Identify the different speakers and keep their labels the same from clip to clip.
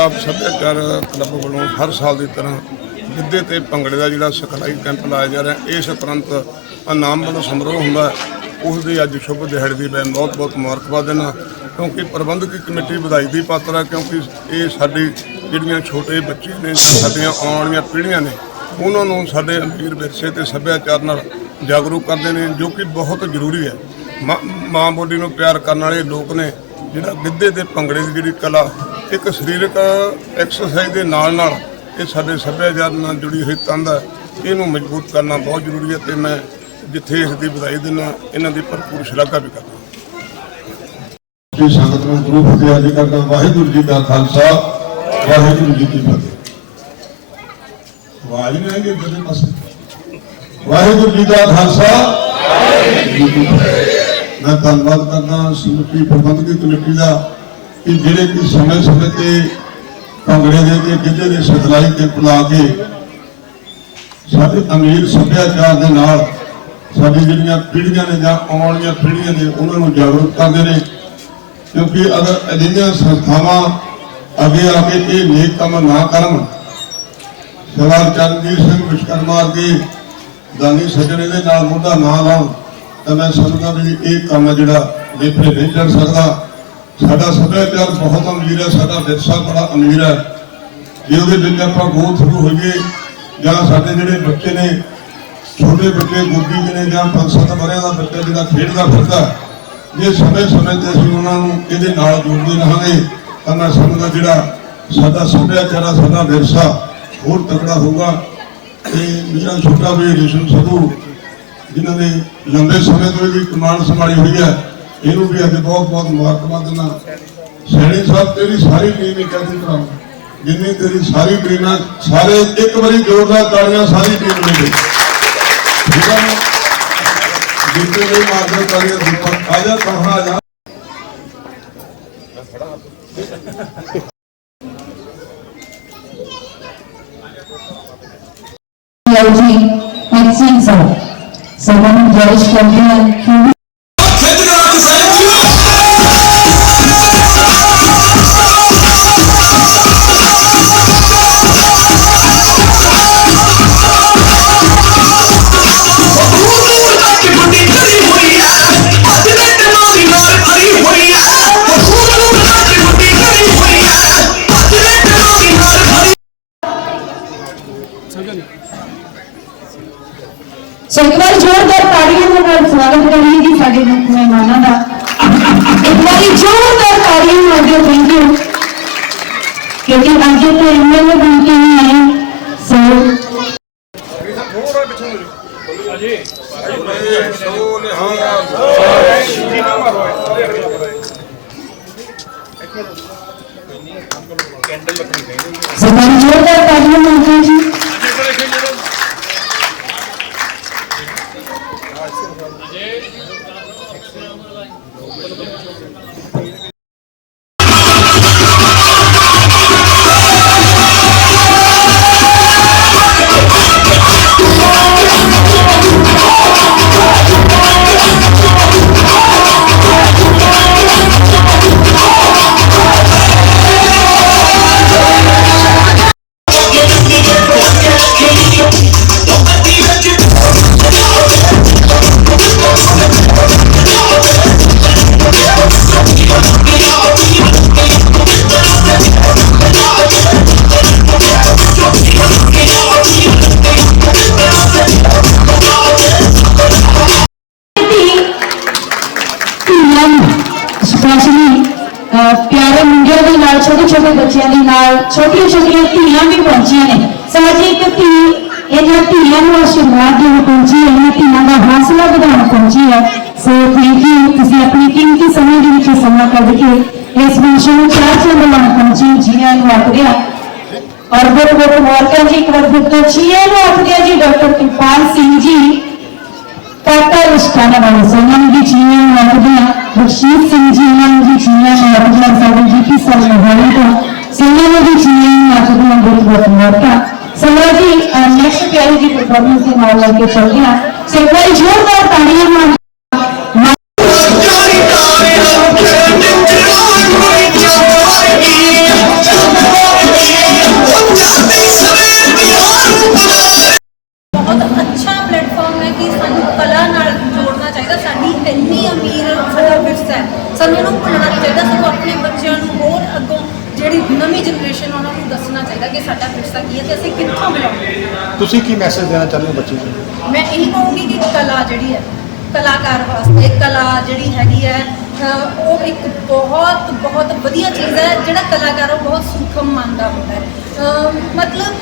Speaker 1: ਪੰਜਾਬ ਸੱਭਿਆਚਾਰ ਕਲੱਬ ਵੱਲੋਂ ਹਰ ਸਾਲ ਦੀ ਤਰ੍ਹਾਂ ਗਿੱਧੇ ਤੇ ਭੰਗੜੇ ਦਾ ਜਿਹੜਾ ਸਿਖਲਾਈ ਕੈਂਪ ਲਾਇਆ ਜਾ ਰਿਹਾ, ਇਸ ਉਪਰੰਤ ਇਨਾਮ ਵੱਲੋਂ ਸਮਾਰੋਹ ਹੁੰਦਾ ਉਸ ਦੀ ਅੱਜ ਸ਼ੁਭ ਦਿਹਾੜੀ ਦੀ ਮੈਂ ਬਹੁਤ ਬਹੁਤ ਮੁਬਾਰਕਬਾਦ ਦਿੰਦਾ ਕਿਉਂਕਿ ਪ੍ਰਬੰਧਕੀ ਕਮੇਟੀ ਵਧਾਈ ਦੀ ਪਾਤਰ ਹੈ ਕਿਉਂਕਿ ਇਹ ਸਾਡੀ ਜਿਹੜੀਆਂ ਛੋਟੇ ਬੱਚੇ ਨੇ, ਸਾਡੀਆਂ ਆਉਣ ਵਾਲੀਆਂ ਪੀੜ੍ਹੀਆਂ ਨੇ, ਉਹਨਾਂ ਨੂੰ ਸਾਡੇ ਅਮੀਰ ਵਿਰਸੇ ਤੇ ਸੱਭਿਆਚਾਰ ਨਾਲ ਜਾਗਰੂਕ ਕਰਦੇ ਨੇ, ਜੋ ਕਿ ਬਹੁਤ ਜ਼ਰੂਰੀ ਹੈ। ਮਾਂ- ਮਾਂ ਬੋਲੀ ਨੂੰ ਪਿਆਰ ਕਰਨ ਵਾਲੇ ਲੋਕ ਨੇ, ਜਿਹੜਾ ਗਿੱਧੇ ਤੇ ਭੰਗੜੇ ਦੀ ਜਿਹੜੀ ਕਲਾ ਇੱਕ ਸਰੀਰਕ ਐਕਸਰਸਾਈਜ਼ ਦੇ ਨਾਲ ਨਾਲ ਇਹ ਸਾਡੇ ਸੱਭਿਆਚਾਰ ਨਾਲ ਜੁੜੀ ਹੋਈ ਤੰਦ ਹੈ, ਇਹਨੂੰ ਮਜ਼ਬੂਤ ਕਰਨਾ ਬਹੁਤ ਜ਼ਰੂਰੀ ਹੈ ਤੇ ਮੈਂ ਜਿੱਥੇ ਇਸ ਦੀ ਵਧਾਈ ਦਿੰਦਾ, ਇਹਨਾਂ ਦੀ ਭਰਪੂਰ ਸ਼ਲਾਘਾ ਵੀ ਕਰਦਾ
Speaker 2: ਜੀ, ਸੰਗਤ ਨੂੰ ਗੁਰੂ ਫਤਿਹ ਜੀ ਕਰਦਾ ਵਾਹਿਗੁਰੂ ਜੀ ਦਾ ਖਾਲਸਾ, ਵਾਹਿਗੁਰੂ ਜੀ ਕੀ ਫਤਿਹ। ਵਾਹਿਗੁਰੂ ਜੀ ਆਏਗੀ ਪਾਸੇ। ਵਾਹਿਗੁਰੂ ਜੀ ਦਾ ਖਾਲਸਾ, ਵਾਹਿਗੁਰੂ ਜੀ ਕੀ ਫਤਿਹ। ਮੈਂ ਧੰਨਵਾਦ ਕਰਦਾ ਸਮੁੱਚੀ ਪ੍ਰਬੰਧਕੀ ਕਮੇਟੀ ਦਾ ਕਿ ਜਿਹੜੇ ਕਿ ਸਮੇਂ ਸਮੇਂ ਤੇ ਭੰਗੜੇ ਦੇ ਕੇ ਗਿੱਧੇ ਦੇ ਸਤਲਾਈ 'ਤੇ ਬੁਲਾ ਕੇ ਸਾਡੇ ਅਮੀਰ ਸੱਭਿਆਚਾਰ ਦੇ ਨਾਲ ਸਾਡੀ ਜਿਹੜੀਆਂ ਪੀੜ੍ਹੀਆਂ ਨੇ ਜਾਂ ਆਉਣ ਵਾਲੀਆਂ ਪੀੜ੍ਹੀਆਂ ਨੇ ਉਹਨਾਂ ਨੂੰ ਜਾਗਰੂਕ ਕਰਦੇ ਨੇ, ਕਿਉਂਕਿ ਅਗਰ ਅਜਿਹੀਆਂ ਸੰਸਥਾਵਾਂ ਅੱਗੇ ਆ ਕੇ ਇਹ ਨੇਕ ਕੰਮ ਨਾ ਕਰਨ, ਸਰਦਾਰ ਚਰਨਜੀਤ ਸਿੰਘ ਵਿਸ਼ਕਰਮਾ ਅੱਗੇ ਦਾਨੀ ਸੱਜਣੇ ਦੇ ਨਾਲ ਮੁੱਦਾ ਨਾ ਲਾਉਣ, ਤਾਂ ਮੈਂ ਸਮਝਦਾ ਵੀ ਇਹ ਕੰਮ ਹੈ ਜਿਹੜਾ ਨੇਪਰੇ ਨਹੀਂ ਚੜ ਸਕਦਾ। ਸਾਡਾ ਸੱਭਿਆਚਾਰ ਬਹੁਤ ਅਮੀਰ ਹੈ ਸਾਡਾ ਵਿਰਸਾ ਬੜਾ ਅਮੀਰ ਹੈ। ਜੇ ਉਹਦੇ ਵਿੱਚ ਆਪਾਂ ਗੋ ਥਰੂ ਹੋਈਏ ਜਾਂ ਸਾਡੇ ਜਿਹੜੇ ਬੱਚੇ ਨੇ ਛੋਟੇ ਬੱਚੇ ਗੁੱਡੀ ਦੇ ਨੇ ਜਾਂ ਪੰਜ ਸੱਤ ਵਰਿਆਂ ਦਾ ਬੱਚਾ ਜਿਹੜਾ ਖੇਡਦਾ ਫਿਰਦਾ ਜੇ ਸਮੇਂ ਸਮੇਂ ਤੇ ਅਸੀਂ ਉਹਨਾਂ ਨੂੰ ਇਹਦੇ ਨਾਲ ਜੋੜਦੇ ਰਹਾਂਗੇ ਤਾਂ ਮੈਂ ਸਮਝਦਾ ਜਿਹੜਾ ਸਾਡਾ ਸੱਭਿਆਚਾਰ ਆ, ਸਾਡਾ ਵਿਰਸਾ ਹੋਰ ਤਕੜਾ ਹੋਊਗਾ। ਤੇ ਮੇਰਾ ਛੋਟਾ ਵੀ ਰੇਸ਼ਮ ਸਧੂ ਜਿਨ੍ਹਾਂ ਨੇ ਲੰਬੇ ਸਮੇਂ ਤੋਂ ਇਹਦੀ ਕਮਾਂਡ ਸੰਭਾਲੀ ਹੋਈ ਹੈ ਇਹਨੂੰ ਵੀ ਅੱਜ ਬਹੁਤ ਬਹੁਤ ਮੁਬਾਰਕਬਾਦ ਦਿੰਦਾ। ਸੈਣੀ ਸਾਹਿਬ, ਤੇਰੀ ਸਾਰੀ ਟੀਮ ਹੀ ਕਹਿੰਦੀ ਭਰਾ ਜਿੰਨੀ ਤੇਰੀ ਸਾਰੀ ਟੀਮ ਹੈ ਸਾਰੇ ਇੱਕ ਵਾਰੀ ਜ਼ੋਰਦਾਰ ਤਾੜੀਆਂ ਸਾਰੀ ਟੀਮ ਲਈ ਦੇ। ਠੀਕ ਹੈ ਨਾ? ਵੀ ਮਾਰਦੇ ਤਾੜੀਆਂ ਦੀਪਕ ਆ ਜਾ ਕਹਾਂ ਆ ਜਾ।
Speaker 3: ਜੀ ਐਕਸੀਨ ਸਭਾ ਨੂੰ ਗੁਜ਼ਾਰਿਸ਼ ਕਰਦੇ ਹਾਂ ਸੋ ਇੱਕ ਵਾਰ ਜ਼ੋਰਦਾਰ ਤਾੜੀਆਂ ਦੇ ਨਾਲ ਸਵਾਗਤ ਕਰੀਏ ਜੀ ਸਾਡੇ ਮੁੱਖ ਮਹਿਮਾਨਾਂ ਦਾ ਇੱਕ ਵਾਰੀ ਜ਼ੋਰਦਾਰ ਤਾੜੀਆਂ ਨਾਲ ਦਿਓ ਥੈਂਕ ਯੂ ਕਿਉਂਕਿ ਅੱਜ ਤੇ ਐਮਐਲਏ ਬਣ ਕੇ ਨਹੀਂ ਆਏ ਸੋ ਸੋ ਇੱਕ ਵਾਰੀ ਜ਼ੋਰਦਾਰ ਤਾੜੀਆਂ ਨਾਲ ਦਿਓ ਜੀ ਦੇ ਨਾਲ ਛੋਟੇ ਛੋਟੇ ਬੱਚਿਆਂ ਦੇ ਨਾਲ ਛੋਟੀਆਂ ਛੋਟੀਆਂ ਧੀਆਂ ਵੀ ਪਹੁੰਚੀਆਂ ਨੇ। ਸਾਡੀ ਇੱਕ ਧੀ, ਇਹਨਾਂ ਧੀਆਂ ਨੂੰ ਆਸ਼ੀਰਵਾਦ ਦੇਣ ਪਹੁੰਚੀ ਹੈ। ਇਹਨਾਂ ਧੀਆਂ ਦਾ ਹੌਸਲਾ ਵਧਾਉਣ ਪਹੁੰਚੀ ਹੈ। ਸੋ ਥੈਂਕ ਯੂ ਤੁਸੀਂ ਆਪਣੀ ਕੀਮਤੀ ਸਮੇਂ ਦੇ ਵਿੱਚ ਸਮਾਂ ਕੱਢ ਕੇ ਇਸ ਫੰਕਸ਼ਨ ਨੂੰ ਚਾਰ ਚੰਦ ਲਾਉਣ ਪਹੁੰਚੀ ਜੀ ਆਇਆਂ ਨੂੰ ਆਖਦੇ ਹਾਂ ਔਰ ਬਹੁਤ ਬਹੁਤ ਮੁਬਾਰਕਾਂ ਜੀ, ਇੱਕ ਵਾਰ ਫਿਰ ਤੋਂ ਜੀ ਆਇਆਂ ਨੂੰ ਆਖਦੇ ਹਾਂ ਜੀ ਡਾਕਟਰ ਸਿੰਘ ਜੀ ਕਾਕਾ ਚੀਨੀਆਂ ਨੂੰ ਰੱਖਦੇ ਬਖਸ਼ੀਸ਼ ਸਿੰਘ ਜੀ ਉਹਨਾਂ ਦੀ ਚੀਨੀਆਂ ਨੂੰ ਰੱਖਦੇ ਆ ਸਾਡੇ ਜੀਪੀ ਸਾਹਿਬ ਮਹਾਲੀ ਤੋਂ ਸੋਨਾਂ ਦੀ। ਚੀਨੀਆਂ ਨੂੰ ਬਹੁਤ ਬਹੁਤ ਮੁਬਾਰਕਾਂ ਸਮਰਾ ਨੈਕਸਟ ਪਿਆਰੀ ਜੀ ਪਰਫਾਰਮੈਂਸ ਨਾਲ ਲੈ ਕੇ ਚੱਲਦੇ ਆ ਸੋ ਜ਼ੋਰਦਾਰ ਤਾੜੀਆਂ
Speaker 4: ਕਹੂੰਗੀ ਕਿ ਕਲਾ ਜਿਹੜੀ ਹੈ, ਕਲਾਕਾਰ ਵਾਸਤੇ, ਕਲਾ ਜਿਹੜੀ ਹੈਗੀ ਹੈ ਉਹ ਇੱਕ ਬਹੁਤ ਬਹੁਤ ਵਧੀਆ ਚੀਜ਼ ਹੈ, ਜਿਹੜਾ ਕਲਾਕਾਰ ਉਹ ਬਹੁਤ ਸੂਖਮ ਮੰਨਦਾ ਹੁੰਦਾ ਹੈ। ਮਤਲਬ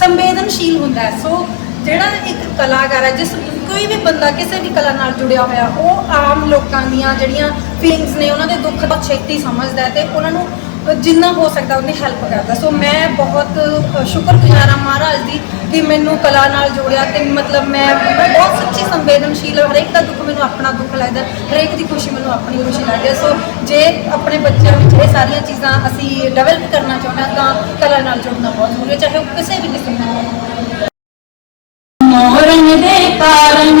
Speaker 4: ਸੰਵੇਦਨਸ਼ੀਲ ਹੁੰਦਾ ਹੈ। ਸੋ ਜਿਹੜਾ ਇੱਕ ਕਲਾਕਾਰ ਹੈ, ਜਿਸ ਕੋਈ ਵੀ ਬੰਦਾ ਕਿਸੇ ਵੀ ਕਲਾ ਨਾਲ ਜੁੜਿਆ ਹੋਇਆ, ਉਹ ਆਮ ਲੋਕਾਂ ਦੀਆਂ ਜਿਹੜੀਆਂ ਫੀਲਿੰਗਸ ਨੇ, ਉਹਨਾਂ ਦੇ ਦੁੱਖ ਬਹੁਤ ਛੇਤੀ ਸਮਝਦਾ ਹੈ ਤੇ ਉਹਨਾਂ ਨੂੰ ਜਿੰਨਾ ਹੋ ਸਕਦਾ ਉਹਦੀ ਹੈਲਪ ਕਰਦਾ। ਸੋ ਮੈਂ ਬਹੁਤ ਸ਼ੁਕਰਗੁਜ਼ਾਰ ਹਾਂ ਮਹਾਰਾਜ ਦੀ ਕਿ ਮੈਨੂੰ ਕਲਾ ਨਾਲ ਜੋੜਿਆ ਤੇ ਮਤਲਬ ਮੈਂ ਬਹੁਤ ਸੱਚੀ ਸੰਵੇਦਨਸ਼ੀਲ ਹਰੇਕ ਦਾ ਦੁੱਖ ਮੈਨੂੰ ਆਪਣਾ ਦੁੱਖ ਲੱਗਦਾ ਹਰੇਕ ਦੀ ਖੁਸ਼ੀ ਮੈਨੂੰ ਆਪਣੀ ਖੁਸ਼ੀ ਲੱਗਦੀ ਹੈ। ਸੋ ਜੇ ਆਪਣੇ ਬੱਚਿਆਂ ਵਿੱਚ ਇਹ ਸਾਰੀਆਂ ਚੀਜ਼ਾਂ ਅਸੀਂ ਡਿਵੈਲਪ ਕਰਨਾ ਚਾਹੁੰਦੇ ਹਾਂ ਤਾਂ ਕਲਾ ਨਾਲ ਜੁੜਨਾ ਬਹੁਤ ਜ਼ਰੂਰੀ ਹੈ, ਚਾਹੇ ਉਹ ਕਿਸੇ ਵੀ ਕਿਸਮ ਦਾ ਹੋਵੇ।
Speaker 5: ਦੇ ਕਾਰਨ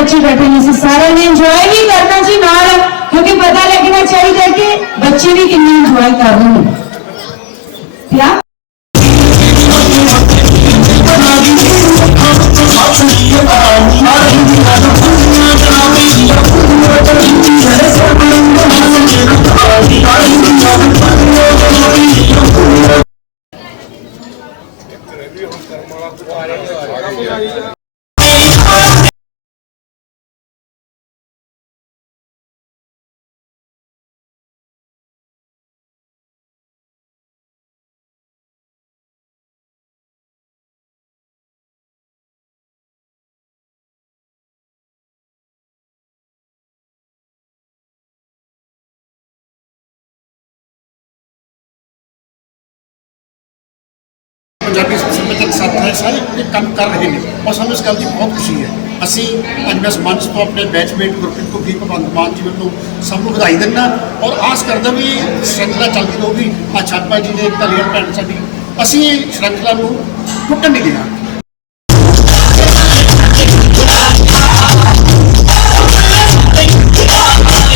Speaker 3: ਬੱਚੇ ਬੈਠੇ ਨੇ, ਅਸੀਂ ਸਾਰਿਆਂ ਨੇ ਇੰਜੋਏ ਵੀ ਕਰਨਾ ਜੀ ਨਾਲ, ਕਿਉਂਕਿ ਪਤਾ ਲੱਗਣਾ ਚਾਹੀਦਾ ਕਿ ਬੱਚੇ ਵੀ ਕਿੰਨੀ ਇੰਜੋਏ ਕਰ ਰਹੇ ਨੇ। ਕਿਆ?
Speaker 6: ਪੰਜਾਬੀ ਸੱਭਿਆਚਾਰਕ ਸਾਥੀ ਹੈ ਸਾਰੇ ਇਹ ਕੰਮ ਕਰ ਰਹੇ ਨੇ। ਔਰ ਸਾਨੂੰ ਇਸ ਗੱਲ ਦੀ ਬਹੁਤ ਖੁਸ਼ੀ ਹੈ। ਅਸੀਂ ਅੱਜ ਮੈਂ ਮੰਚ ਤੋਂ ਆਪਣੇ ਬੈਚਮੇਟ ਗੁਰਪ੍ਰੀਤ ਕੌਰ ਭਗਵੰਤ ਮਾਨ ਜੀ ਵੱਲੋਂ ਸਭ ਨੂੰ ਵਧਾਈ ਦਿੰਦਾ ਔਰ ਆਸ ਕਰਦਾ ਵੀ ਇਹ ਸ਼੍ਰੰਖਲਾ ਚੱਲਦੀ ਰਹੂਗੀ। ਆ ਛਾਪਾ ਜੀ ਨੇ ਧਲੀਆ ਭੈਣ ਸਾਡੀ। ਅਸੀਂ ਇਹ ਨੂੰ ਟੁੱਟਣ ਨਹੀਂ ਦੇਣਾ।